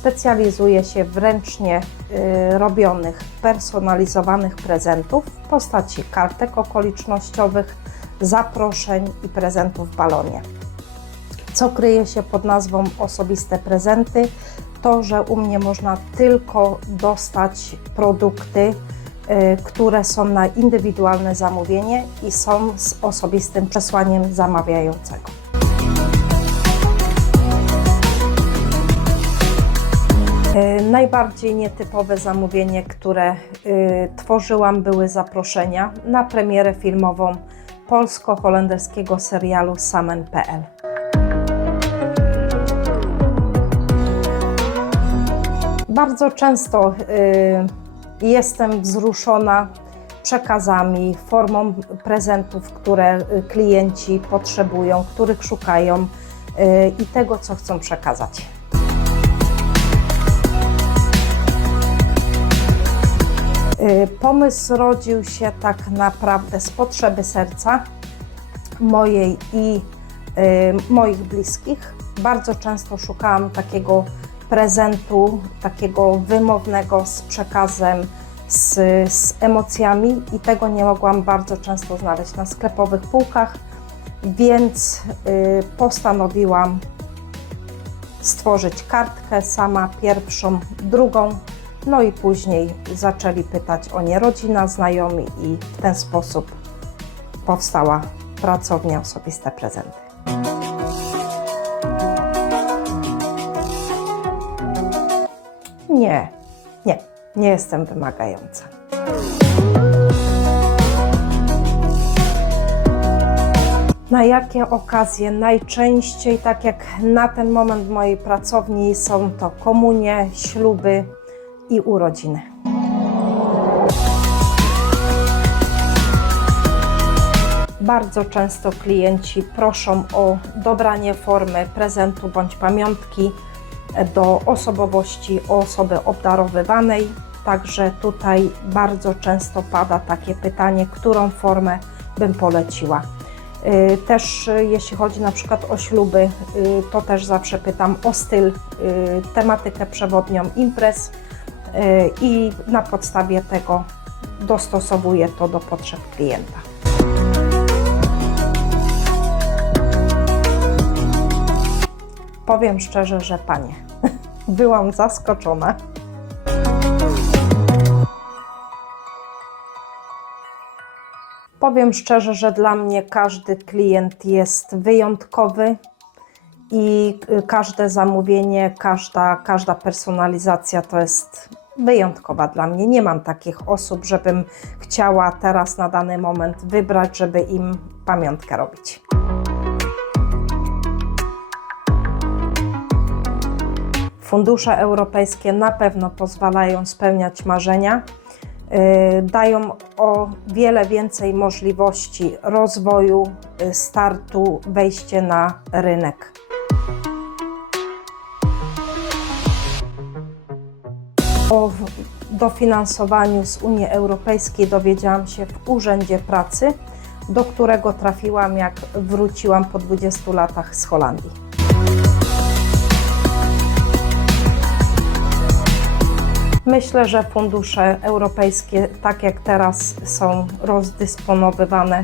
specjalizuje się w ręcznie y, robionych, personalizowanych prezentów w postaci kartek okolicznościowych, zaproszeń i prezentów w balonie. Co kryje się pod nazwą osobiste prezenty? To, że u mnie można tylko dostać produkty, y, które są na indywidualne zamówienie i są z osobistym przesłaniem zamawiającego. Najbardziej nietypowe zamówienie, które y, tworzyłam, były zaproszenia na premierę filmową polsko-holenderskiego serialu Samen.pl. Bardzo często y, jestem wzruszona przekazami, formą prezentów, które y, klienci potrzebują, których szukają i tego, co chcą przekazać. Pomysł rodził się tak naprawdę z potrzeby serca mojej i y, moich bliskich. Bardzo często szukałam takiego prezentu, takiego wymownego z przekazem, z, z emocjami i tego nie mogłam bardzo często znaleźć na sklepowych półkach, więc y, postanowiłam stworzyć kartkę sama, pierwszą, drugą. No i później zaczęli pytać o nie rodzina, znajomi i w ten sposób powstała pracownia Osobiste Prezenty. Nie, nie, nie jestem wymagająca. Na jakie okazje najczęściej, tak jak na ten moment w mojej pracowni, są to komunie, śluby i urodziny. Bardzo często klienci proszą o dobranie formy prezentu bądź pamiątki do osobowości osoby obdarowywanej. Także tutaj bardzo często pada takie pytanie, którą formę bym poleciła. Y, Też y, jeśli chodzi na przykład o śluby, y, to też zawsze pytam o styl, tematykę przewodnią imprez i na podstawie tego dostosowuję to do potrzeb klienta. Powiem szczerze, że panie, byłam zaskoczona. Powiem szczerze, że dla mnie każdy klient jest wyjątkowy i y, każde zamówienie, każda, każda personalizacja to jest wyjątkowa dla mnie. Nie mam takich osób, żebym chciała teraz na dany moment wybrać, żeby im pamiątkę robić. Fundusze europejskie na pewno pozwalają spełniać marzenia, y, dają o wiele więcej możliwości rozwoju, y, startu, wejście na rynek. O dofinansowaniu z Unii Europejskiej dowiedziałam się w Urzędzie Pracy, do którego trafiłam, jak wróciłam po 20 latach z Holandii. Myślę, że fundusze europejskie, tak jak teraz są rozdysponowywane,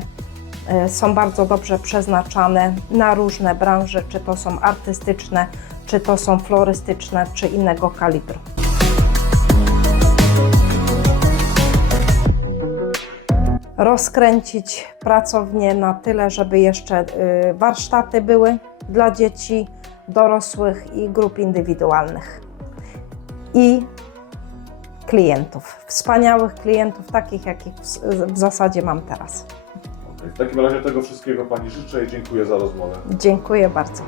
e, są bardzo dobrze przeznaczane na różne branże, czy to są artystyczne, czy to są florystyczne, czy innego kalibru. Rozkręcić pracownię na tyle, żeby jeszcze y, warsztaty były dla dzieci, dorosłych i grup indywidualnych. I klientów, wspaniałych klientów, takich jakich w, w zasadzie mam teraz. W takim razie tego wszystkiego Pani życzę i dziękuję za rozmowę. Dziękuję bardzo.